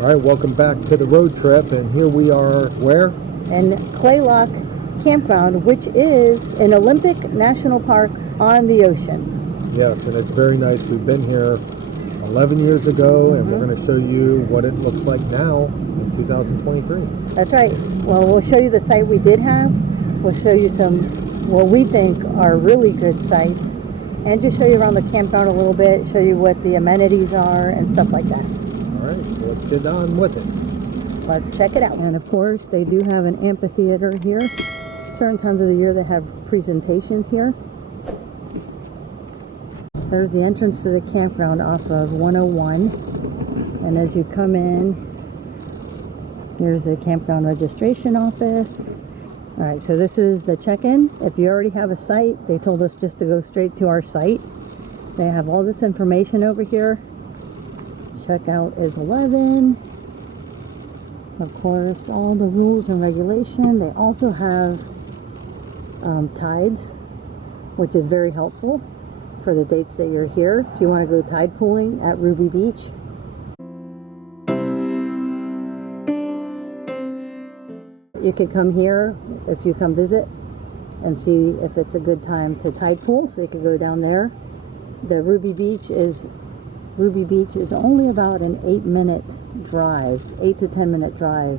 All right, welcome back to the road trip, and here we are, where? In Kalaloch Campground, which is an Olympic national park on the ocean. Yes, and it's very nice. We've been here 11 years ago, and we're going to show you what it looks like now in 2023. That's right. Well, we'll show you the site we did have. We'll show you some, what we think are really good sites, and just show you around the campground a little bit, show you what the amenities are and stuff like that. All right, so let's get on with it. Let's check it out. And of course, they do have an amphitheater here. Certain times of the year they have presentations here. There's the entrance to the campground off of 101. And as you come in, here's the campground registration office. Alright, so this is the check-in. If you already have a site, they told us just to go straight to our site. They have all this information over here. Checkout is 11. Of course, all the rules and regulation. They also have tides, which is very helpful for the dates that you're here. If you want to go tide pooling at Ruby Beach. You could come here if you come visit and see if it's a good time to tide pool, so you could go down there. The Ruby Beach is only about an 8-minute drive, 8 to 10 minute drive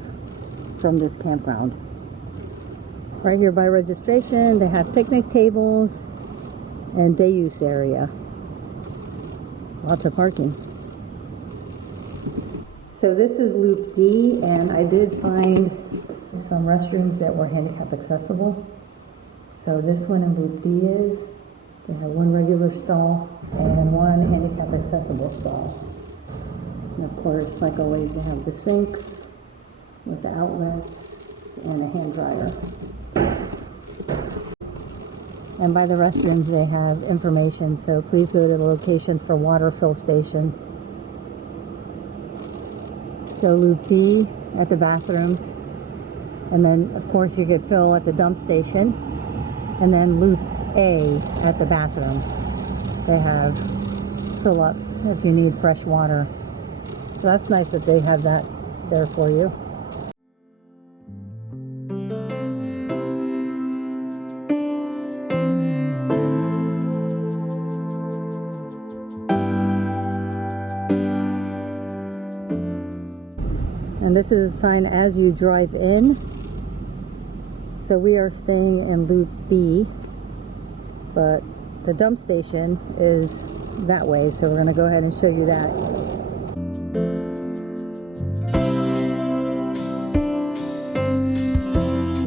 from this campground. Right here by registration, they have picnic tables and day use area. Lots of parking. So this is Loop D, and I did find some restrooms that were handicap accessible. So this one in Loop D is, they have one regular stall and one handicap accessible stall. And of course, like always, they have the sinks with the outlets and a hand dryer. And by the restrooms, they have information, so please go to the locations for water fill station. So Loop D at the bathrooms, and then of course you could fill at the dump station, and then Loop A at the bathroom. They have fill-ups if you need fresh water. So that's nice that they have that there for you. And this is a sign as you drive in. So we are staying in Loop B, but the dump station is that way, so we're going to go ahead and show you that.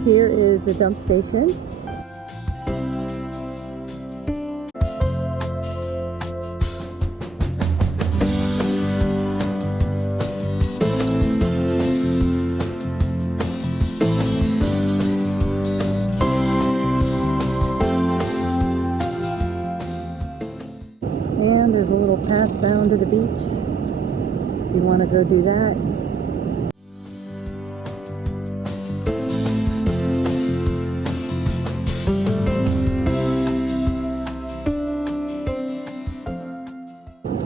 Here is the dump station. And there's a little path down to the beach if you want to go do that.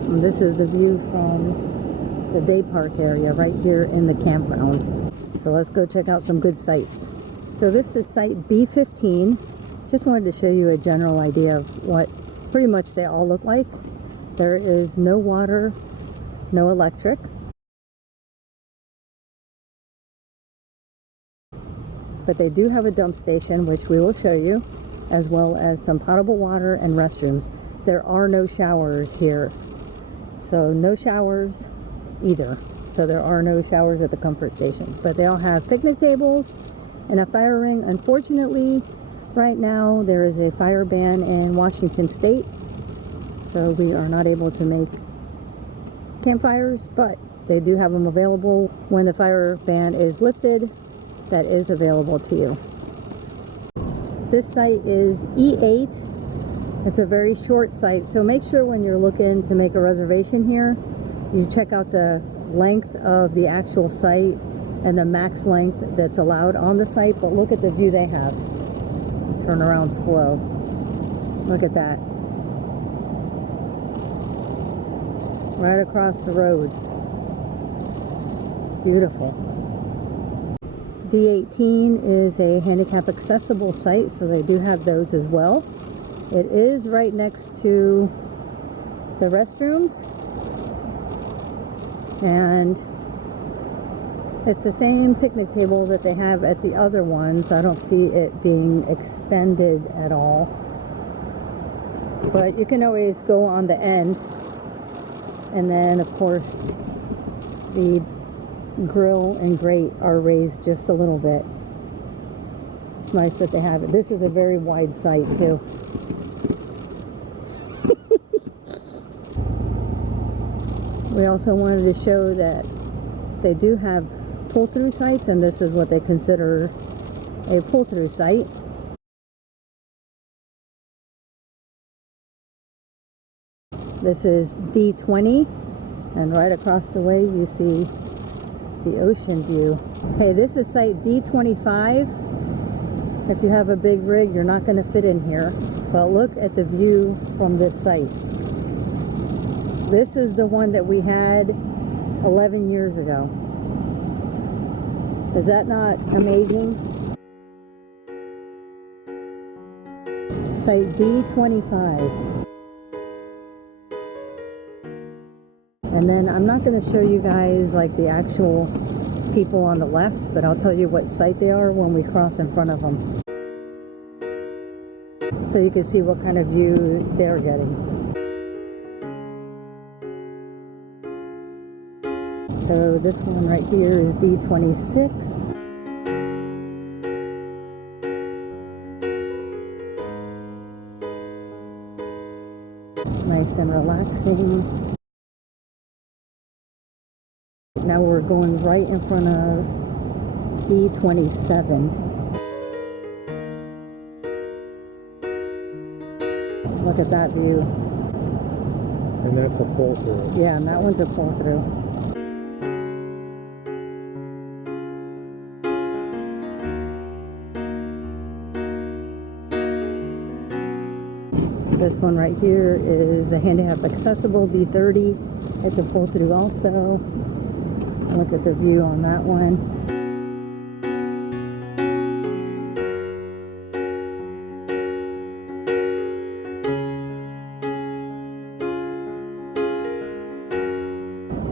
And this is the view from the day park area right here in the campground. So let's go check out some good sites. So this is site B15. Just wanted to show you a general idea of what pretty much they all look like. There is no water, no electric. But they do have a dump station, which we will show you, as well as some potable water and restrooms. There are no showers here. So no showers either. So there are no showers at the comfort stations. But they all have picnic tables and a fire ring. Unfortunately, right now there is a fire ban in Washington State. So we are not able to make campfires, but they do have them available when the fire ban is lifted. That is available to you. This site is E8. It's a very short site, so make sure when you're looking to make a reservation here, you check out the length of the actual site and the max length that's allowed on the site. But look at the view they have. Turn around slow. Look at that. Right across the road. beautiful. D18 is a handicap accessible site, so they do have those as well. It is right next to the restrooms, and it's the same picnic table that they have at the other ones. I don't see it being extended at all, but you can always go on the end, and then of course the grill and grate are raised just a little bit. It's nice that they have it. This is a very wide site too. We also wanted to show that they do have pull-through sites, and this is what they consider a pull-through site. This is D20, and right across the way you see the ocean view. Okay, this is site D25. If you have a big rig, you're not going to fit in here, but look at the view from this site. This is the one that we had 11 years ago. Is that not amazing? Site D25. And then I'm not going to show you guys like the actual people on the left, but I'll tell you what site they are when we cross in front of them, so you can see what kind of view they're getting. So this one right here is D26. Nice and relaxing. Now we're going right in front of D27. Look at that view. And that's a pull-through. Yeah, and that one's a pull-through. This one right here is a handicap accessible D30. It's a pull-through also. Look at the view on that one.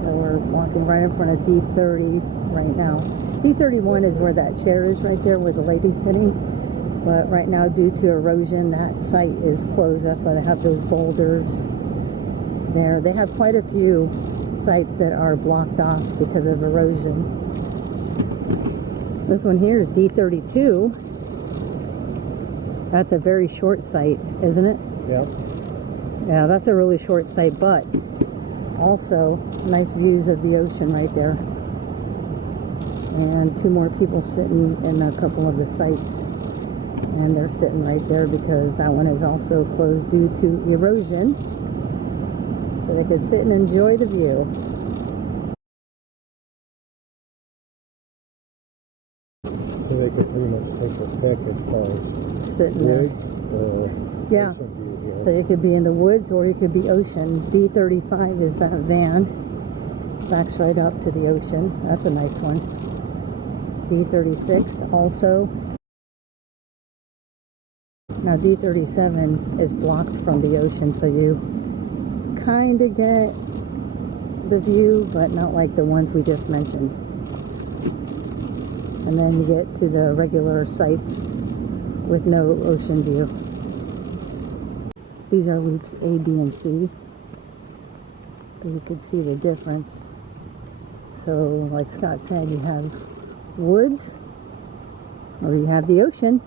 So we're walking right in front of D30 right now. D31 is where that chair is right there, where the lady's sitting. But right now, due to erosion, that site is closed. That's why they have those boulders there. They have quite a few sites that are blocked off because of erosion. This one here is D32. That's a very short site, isn't it? Yep. Yeah, that's a really short site, but also nice views of the ocean right there. And two more people sitting in a couple of the sites. And they're sitting right there because that one is also closed due to erosion. So they could sit and enjoy the view. So they could pretty much take a pick as far as Sitting there. woods or Yeah. ocean view here. So you could be in the woods or you could be ocean. D35 is that van. Backs right up to the ocean. That's a nice one. D36 also. Now D37 is blocked from the ocean, so you kind of get the view, but not like the ones we just mentioned. And then you get to the regular sites with no ocean view. These are loops A, B, and C. But you can see the difference. So like Scott said, you have woods or you have the ocean.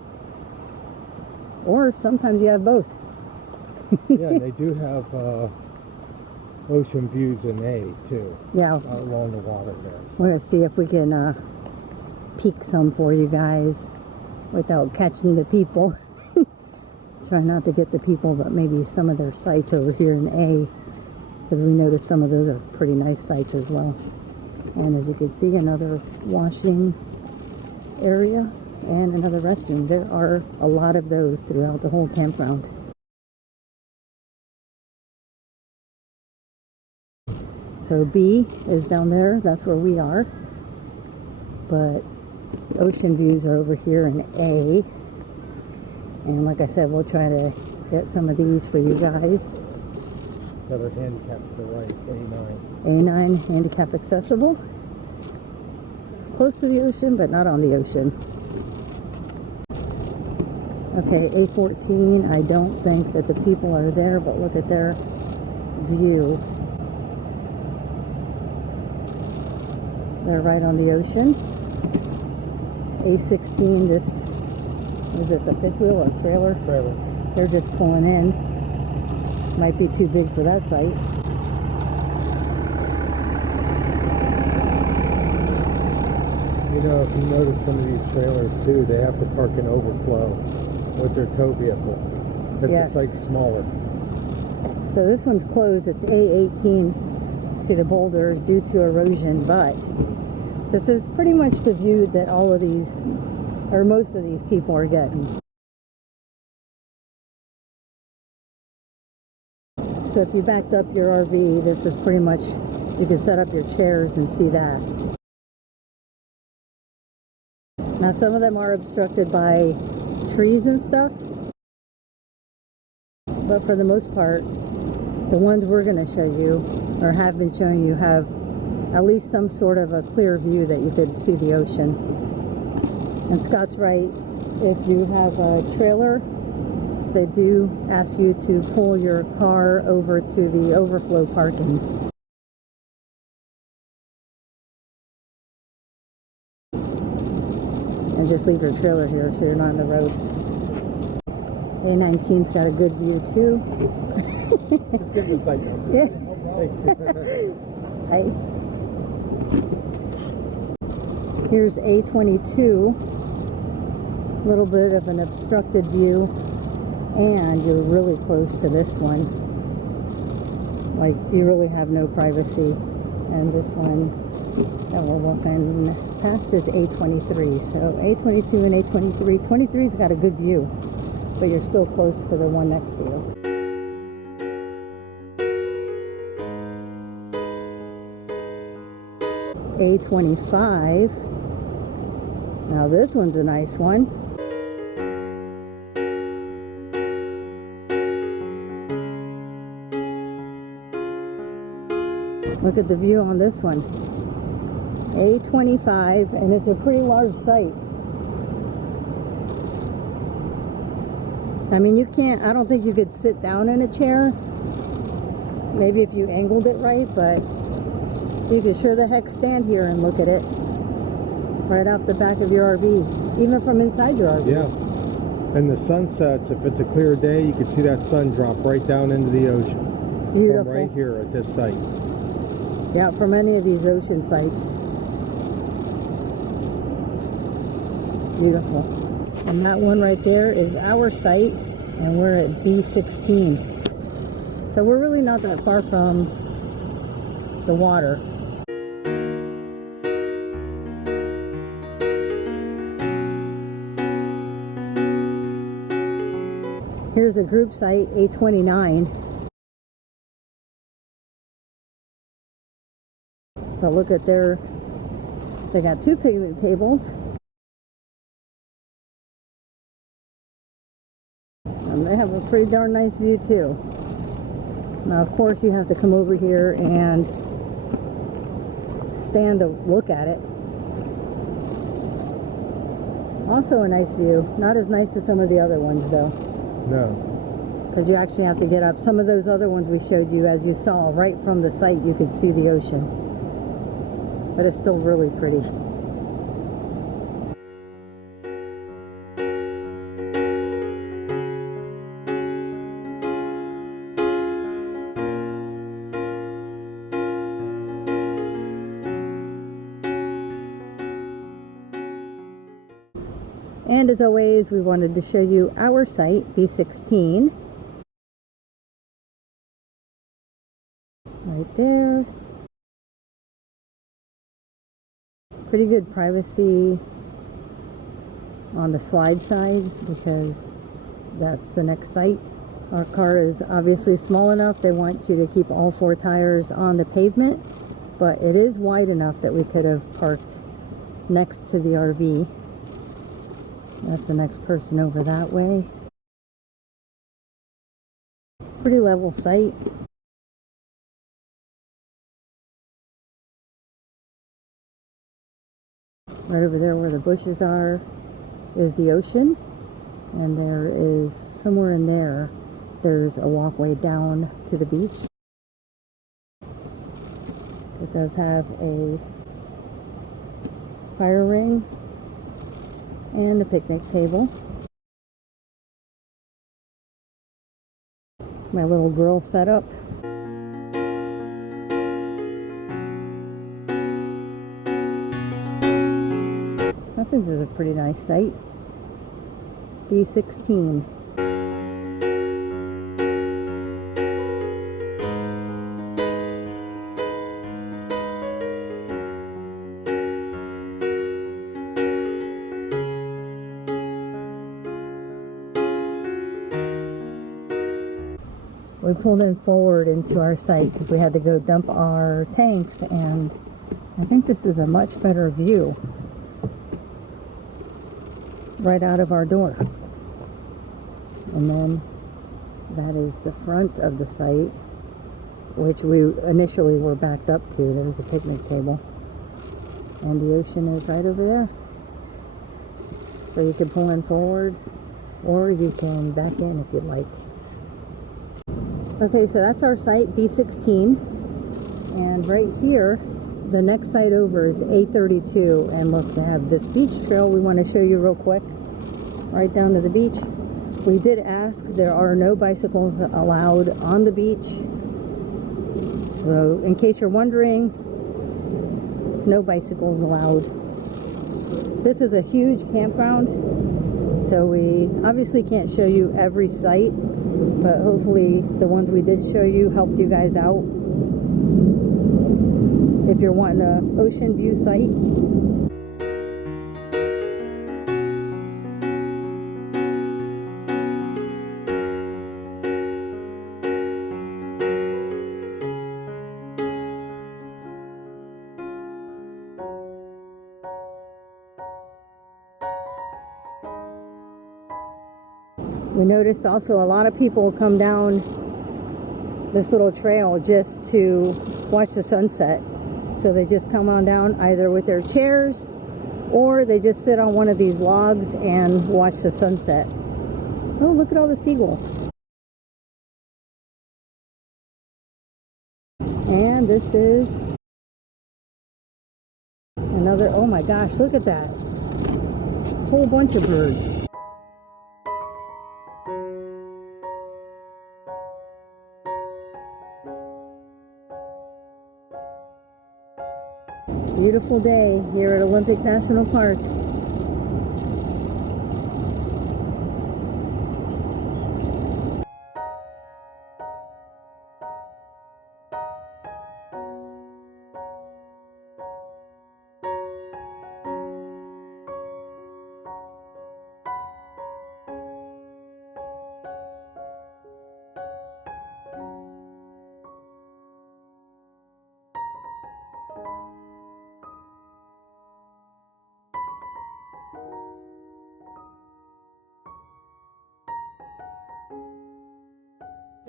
Or sometimes you have both. Yeah, they do have ocean views in A too. Yeah. Along the water there. We're going to see if we can peek some for you guys without catching the people. Try not to get the people, but maybe some of their sites over here in A, because we noticed some of those are pretty nice sites as well. And as you can see, another washing area and another restroom. There are a lot of those throughout the whole campground. So B is down there. That's where we are. but the ocean views are over here in A. And like I said, we'll try to get some of these for you guys. The other handicap to the right, A9. A9, handicap accessible. Close to the ocean, but not on the ocean. Okay, A14, I don't think that the people are there, but look at their view. They're right on the ocean. A16, this is this a fifth wheel or trailer? Trailer. They're just pulling in. Might be too big for that site. You know, if you notice some of these trailers too, they have to park in overflow with their tow vehicle if Yes. the site's smaller. So this one's closed. It's A18. See the boulders due to erosion, but this is pretty much the view that all of these, or most of these people are getting. So if you backed up your RV, this is pretty much, you can set up your chairs and see that. Now some of them are obstructed by trees and stuff, but for the most part, the ones we're going to show you, or have been showing you, have at least some sort of a clear view that you could see the ocean. And Scott's right, if you have a trailer, they do ask you to pull your car over to the overflow parking. And just leave your trailer here so you're not on the road. A19's got a good view too. Just give the site number. Yeah. Thank you. Here's A22. A little bit of an obstructed view, and you're really close to this one. Like, you really have no privacy. And this one that we're walking past is A23. So A22 and A23. 23's got a good view, but you're still close to the one next to you. A25. Now this one's a nice one. Look at the view on this one. A25, and it's a pretty large site. I mean, you can't, I don't think you could sit down in a chair. Maybe if you angled it right, but you could sure the heck stand here and look at it right off the back of your RV, even from inside your RV. Yeah. And the sunsets, if it's a clear day, you can see that sun drop right down into the ocean. Beautiful. From right here at this site. Yeah, from any of these ocean sites. Beautiful. And that one right there is our site, and we're at B16. So we're really not that far from the water. Here's a group site, A29. But look at they got two picnic tables. And they have a pretty darn nice view too. Now of course you have to come over here and stand to look at it. Also a nice view. Not as nice as some of the other ones though. No. Because you actually have to get up. Some of those other ones we showed you, as you saw, right from the site you could see the ocean. But it's still really pretty. And as always, we wanted to show you our site, B16. Right there. Pretty good privacy on the slide side because that's the next site. Our car is obviously small enough. They want you to keep all four tires on the pavement, but it is wide enough that we could have parked next to the RV. That's the next person over that way. Pretty level site. Right over there where the bushes are is the ocean, and there is somewhere in there, there's a walkway down to the beach. It does have a fire ring and a picnic table. My little grill setup. I think this is a pretty nice site. B16. We pulled in forward into our site because we had to go dump our tanks, and I think this is a much better view right out of our door. And then that is the front of the site, which we initially were backed up to. There's a picnic table, and the ocean is right over there. So you can pull in forward, or you can back in if you'd like. Okay, so that's our site, B16, and right here, the next site over is A32, and look, they have this beach trail we want to show you real quick, right down to the beach. We did ask, there are no bicycles allowed on the beach, so in case you're wondering, no bicycles allowed. This is a huge campground, so we obviously can't show you every site, but hopefully the ones we did show you helped you guys out. If you're wanting an ocean view site. We noticed also a lot of people come down this little trail just to watch the sunset. So they just come on down either with their chairs, or they just sit on one of these logs and watch the sunset. Oh, look at all the seagulls. And this is another, oh my gosh, look at that. Whole bunch of birds. Beautiful day here at Olympic National Park.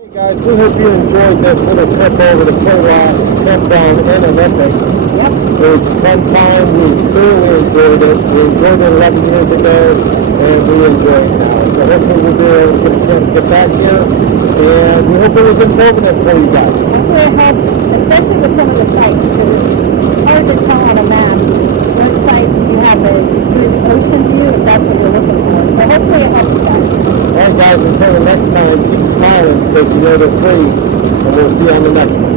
Hey guys, we hope you enjoyed this little trip over to Kalaloch Campground in Olympic. Yep. It was a fun time. We truly enjoyed it. We enjoyed it 11 years ago, and we enjoy it now. So hopefully we'll be able to get a chance to get back here, and we hope it was informative for you guys. Hopefully it helps, especially with some of the sites, because it's hard to tell on a map. One site you have a good ocean view, if that's what you're looking for. So hopefully it helps you guys. All right guys, until the next time, keep smiling because you know they're free, and we'll see you on the next one.